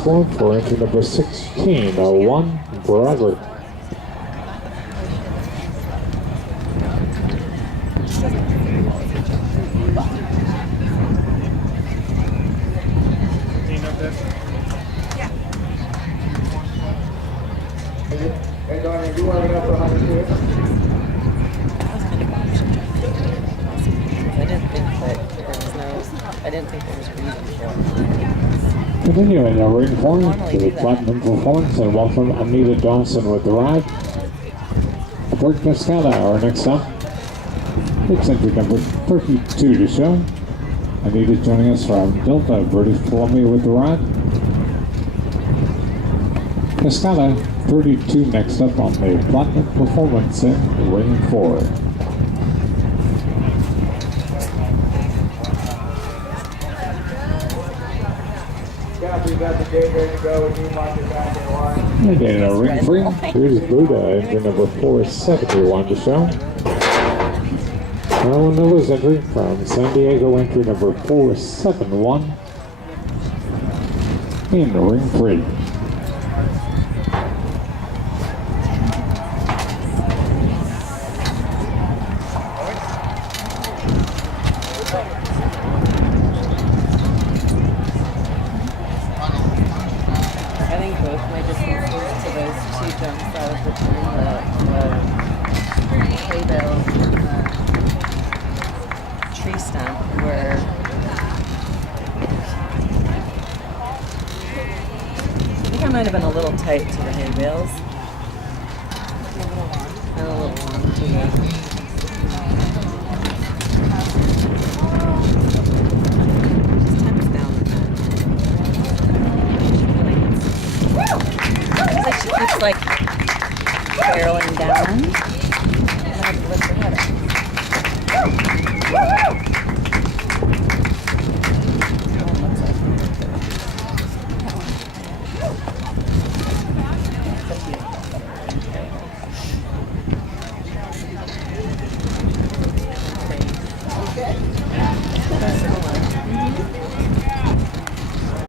score for entry number 16, 1 Brother. Hey, Donnie, you want to go for 100 here? I didn't think there was reason for it. Continuing our ring form to the Platinum Performance, and welcome Anita Dawson with the ride. Aboard Cascada, our next stop. It's entry number 32 to show. Anita joining us from Delta, British Columbia with the ride. Cascada, 32 next up on the Platinum Performance in ring 4. Kathy, you got the gate ready to go. Would you mind your back in line? And in a ring 3, here's Buddha, entry number 471 to show. Carolyn Miller's entry from San Diego, entry number 471 in ring 3. I think both my distances to those two jumps I was between the hay bales and the tree stump were I think I might have been a little tight to the hay bales. And a little long to the like she keeps like barreling down.